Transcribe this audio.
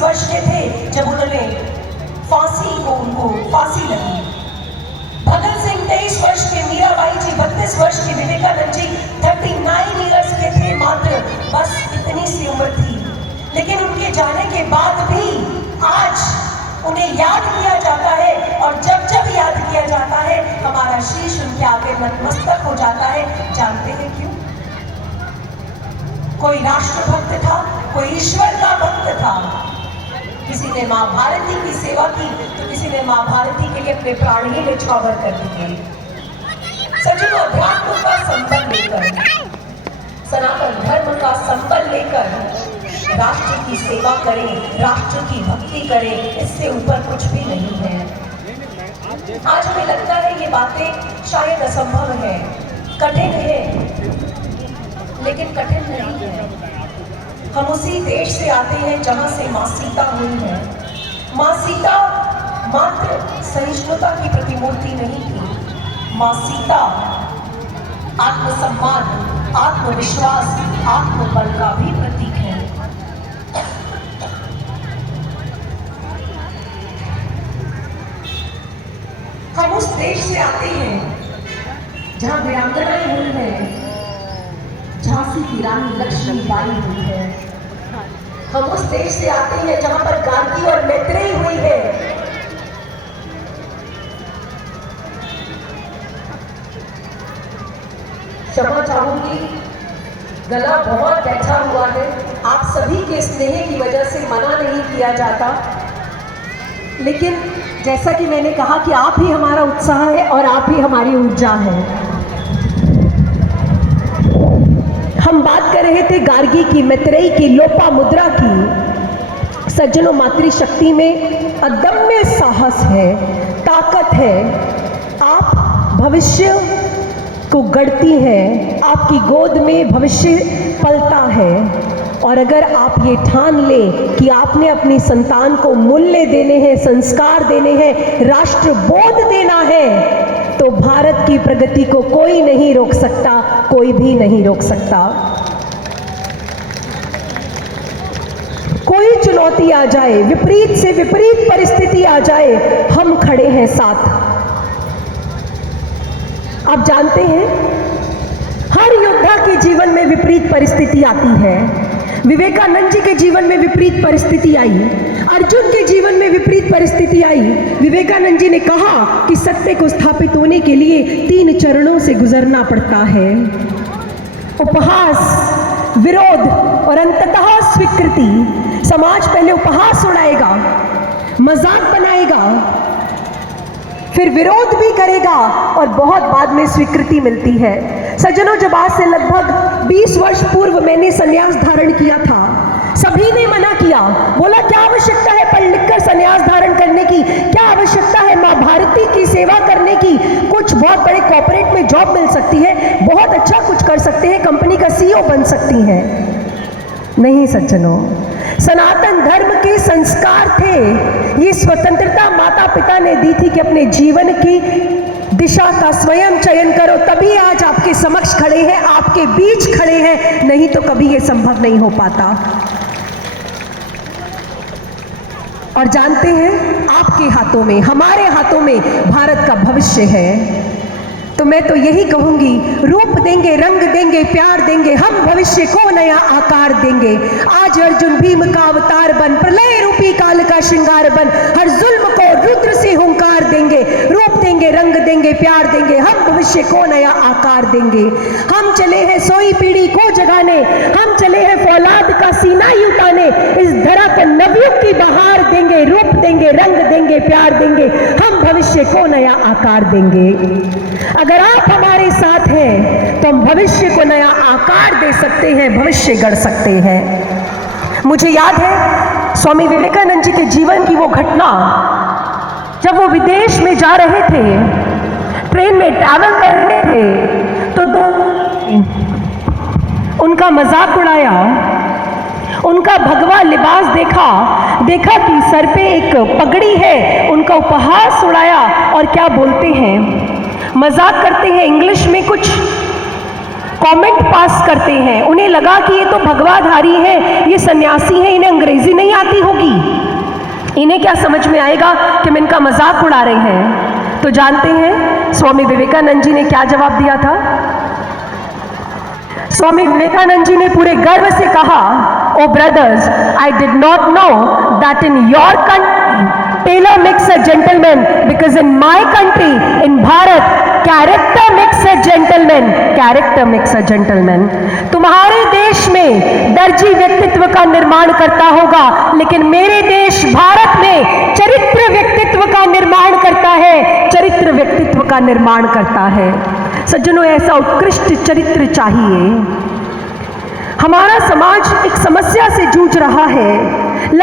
वर्ष के थे जब उन्होंने उनको फांसी लगी। भगत सिंह 23 वर्ष के, मीराबाई जी 32 वर्ष के, विवेकानंद जी 39 ईयर्स के थे मात्र, बस इतनी सी उम्र थी। लेकिन उनके जाने के बाद भी आज उन्हें याद किया जाता है, और जब जब याद किया जाता है हमारा शीश उनके आगे नतमस्तक हो जाता है। जानते हैं क्यों? कोई राष्ट्रभक्त था, कोई ईश्वर का भक्त था। किसी ने माँ भारती की सेवा की तो किसी ने माँ भारती के लिए अपने प्राण ही न्यौछावर कर दिए। सज्जनों, अध्यात्म का संबल लेकर, सनातन धर्म का संबल लेकर राष्ट्र की सेवा करें, राष्ट्र की भक्ति करें, इससे ऊपर कुछ भी नहीं है। आज हमें लगता है ये बातें शायद असंभव है, कठिन है, लेकिन कठिन नहीं है। हम उसी देश से आते हैं जहां से माँ सीता हुई है। माँ सीता मात्र सहिष्णुता की प्रतिमूर्ति नहीं थी। माँ सीता आत्मसम्मान, आत्मविश्वास, आत्मबल का भी प्रतीक है। हम उस देश से आते हैं जहां वीरांगनाएं हुई हैं, झांसी की रानी लक्ष्मीबाई हुई है। हम उस देश से आते हैं जहां पर गांधी और मैत्रेयी हुई है। क्षमा चाहूंगी, गला बहुत बैठा हुआ है, आप सभी के स्नेह की वजह से मना नहीं किया जाता, लेकिन जैसा कि मैंने कहा कि आप ही हमारा उत्साह है और आप ही हमारी ऊर्जा है। हम बात कर रहे थे गार्गी की, मैत्रेयी की, लोपामुद्रा की। सज्जनों, मातृशक्ति में अदम्य साहस है, ताकत है। आप भविष्य को गढ़ती हैं, आपकी गोद में भविष्य पलता है। और अगर आप ये ठान लें कि आपने अपनी संतान को मूल्य देने हैं, संस्कार देने हैं, राष्ट्रबोध देना है, तो भारत की प्रगति को कोई नहीं रोक सकता, कोई भी नहीं रोक सकता। कोई चुनौती आ जाए, विपरीत से विपरीत परिस्थिति आ जाए, हम खड़े हैं साथ। आप जानते हैं, हर योद्धा के जीवन में विपरीत परिस्थिति आती है। विवेकानंद जी के जीवन में विपरीत परिस्थिति आई, अर्जुन के जीवन में विपरीत परिस्थिति आई। विवेकानंद जी ने कहा कि सत्य को स्थापित होने के लिए 3 चरणों से गुजरना पड़ता है: उपहास, विरोध और अंततः स्वीकृति। समाज पहले उपहास उड़ाएगा, मजाक बनाएगा, फिर विरोध भी करेगा और बहुत बाद में स्वीकृति मिलती है। सज्जनों, जब आज से लगभग 20 वर्ष पूर्व मैंने संन्यास धारण किया था, सभी ने मना किया, बोला क्या आवश्यकता है पढ़ लिख कर संन्यास धारण करने की, क्या आवश्यकता है माँ भारती की सेवा करने की, कुछ बहुत बड़े कॉर्पोरेट में जॉब मिल सकती है, बहुत अच्छा कुछ कर सकते हैं, कंपनी का CEO बन सकती हैं। नहीं सज्जनों, सनातन धर्म के संस्कार थे। ये स्वतंत्रता माता पिता ने दी थी कि अपने जीवन की दिशा का स्वयं चयन करो, तभी आज आपके समक्ष खड़े हैं, आपके बीच खड़े हैं, नहीं तो कभी ये संभव नहीं हो पाता। और जानते हैं, आपके हाथों में, हमारे हाथों में भारत का भविष्य है। तो मैं तो यही कहूंगी, रूप देंगे, रंग देंगे, प्यार देंगे, हम भविष्य को नया आकार देंगे। आज अर्जुन भीम का अवतार बन, प्रलय रूपी काल का श्रृंगार बन, हर जुल्म को रुद्र से हुंकार देंगे, रूप देंगे, रंग देंगे, प्यार देंगे, हम भविष्य को नया आकार देंगे। हम चले हैं सोई पीढ़ी को जगाने, हम चले हैं फौलाद का सीना युताने, इस धरा को नवयुग की बहार देंगे, रूप देंगे, रंग देंगे, प्यार देंगे, हम भविष्य को नया आकार देंगे। अगर आप हमारे साथ हैं तो हम भविष्य को नया आकार दे सकते हैं, भविष्य गढ़ सकते हैं। मुझे याद है स्वामी विवेकानंद जी के जीवन की वो घटना, जब वो विदेश में जा रहे थे, ट्रेन में ट्रैवल कर रहे थे, तो उनका मजाक उड़ाया, उनका भगवा लिबास देखा कि सर पे एक पगड़ी है, उनका उपहास उड़ाया और क्या बोलते हैं, मजाक करते हैं इंग्लिश में कुछ, कमेंट पास करते हैं। उन्हें लगा कि ये तो भगवाधारी हैं, ये सन्यासी हैं, इन्हें अंग्रेजी नहीं आती होगी, इन्हें क्या समझ में आएगा कि हम इनका मजाक उड़ा रहे हैं। तो जानते हैं स्वामी विवेकानंद जी ने क्या जवाब दिया था? स्वामी विवेकानंद जी ने पूरे गर्व से कहा, oh brothers, I did not know that in your country tailor makes a gentleman, because in my country, in Bharat, character makes a gentleman, character makes a gentleman. तुम्हारे देश में दर्जी व्यक्तित्व का निर्माण करता होगा, लेकिन मेरे देश भारत में चरित्र व्यक्तित्व का निर्माण करता है, चरित्र व्यक्तित्व का निर्माण करता है। सज्जनों, ऐसा उत्कृष्ट चरित्र चाहिए। हमारा समाज एक समस्या से जूझ रहा है।